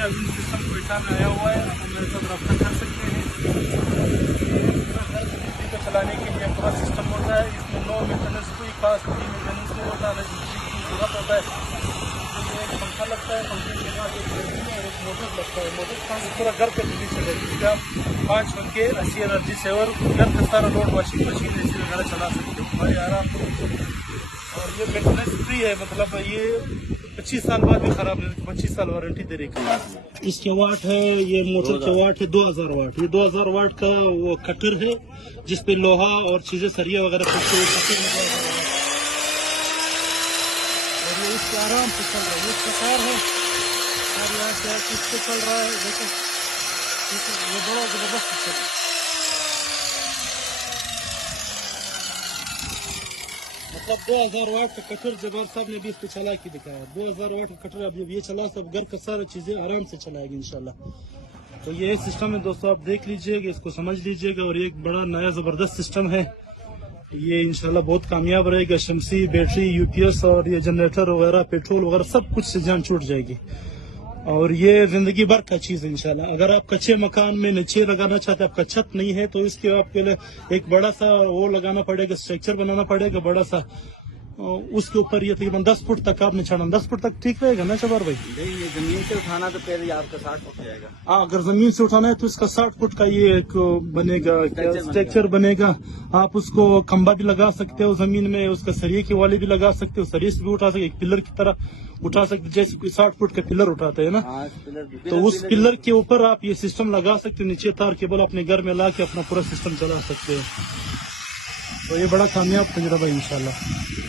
अभी सिस्टम कोयटा में आया हुआ है, आप मेरे साथ रब्ता कर सकते हैं। बिजली को चलाने के लिए पूरा सिस्टम होता है, इसमें नो मेंटेनेंस, कोई खास कोई मेंटेनेंस नहीं होता है, बिजली की जरूरत होता है। तो ये एक पंखा लगता है, पंखे के बाद एक बैटरी और एक मोटर लगता है। मोटर से पूरा घर पे बिजली चलेगी। आप 5 पंखे 80 एनर्जी सेवर घर का सारा लोड, वॉशिंग मशीन एसी वगैरह चला सकते हो भाई आराम से। और ये मेंटेनेंस फ्री है, मतलब ये 25 साल बाद भी खराब नहीं, 25 साल वारंटी दे रही है। इसके वाट है, ये मोटर के वाट है 2000 वाट। ये 2000 वाट का वो कटर है जिसपे लोहा और चीजें सरिया वगैरह फिट है। और ये इसके आराम से चल रहा है, ये प्रकार है और यहाँ से किससे चल रहा है देखो, ये बड़ा जबरदस्त है। मतलब 2000 वाट का कटर जबार साहब ने भी इस पे चला के दिखाया। 2000 वाट का कटर अब ये चला, सब घर का सारा चीजें आराम से चलाएगी इंशाल्लाह। तो ये सिस्टम है दोस्तों, आप देख लीजिएगा, इसको समझ लीजिएगा। और ये एक बड़ा नया जबरदस्त सिस्टम है, ये इंशाल्लाह बहुत कामयाब रहेगा। शमसी, बैटरी, यूपीएस और ये जनरेटर वगैरह, पेट्रोल वगैरह सब कुछ से जान छूट जाएगी। और ये जिंदगी भर का चीज है इंशाल्लाह। अगर आप कच्चे मकान में नीचे लगाना चाहते हैं, आपका छत नहीं है, तो इसके आपके लिए एक बड़ा सा वो लगाना पड़ेगा, स्ट्रक्चर बनाना पड़ेगा बड़ा सा। उसके ऊपर ये तकरीबन 10 फुट तक आपने चढ़ना, 10 फुट तक ठीक रहेगा ना शबार भाई? नहीं, ये जमीन से उठाना तो पहले आपका 60 फुट जाएगा। हाँ, अगर जमीन से उठाना है तो इसका 60 फुट का ये एक बनेगा, स्ट्रक्चर बनेगा। आप उसको खंबा भी लगा सकते हो जमीन में, उसका सरिये की वाली भी लगा सकते हो, सरिये से भी उठा सकते, एक पिलर की तरह उठा सकते, जैसे कोई 60 फुट का पिलर उठाते है ना। तो उस पिलर के ऊपर आप ये सिस्टम लगा सकते हो, नीचे तार केबल अपने घर में ला के अपना पूरा सिस्टम चला सकते हो। तो ये बड़ा कामयाब तजुर्बा इंशाल्लाह।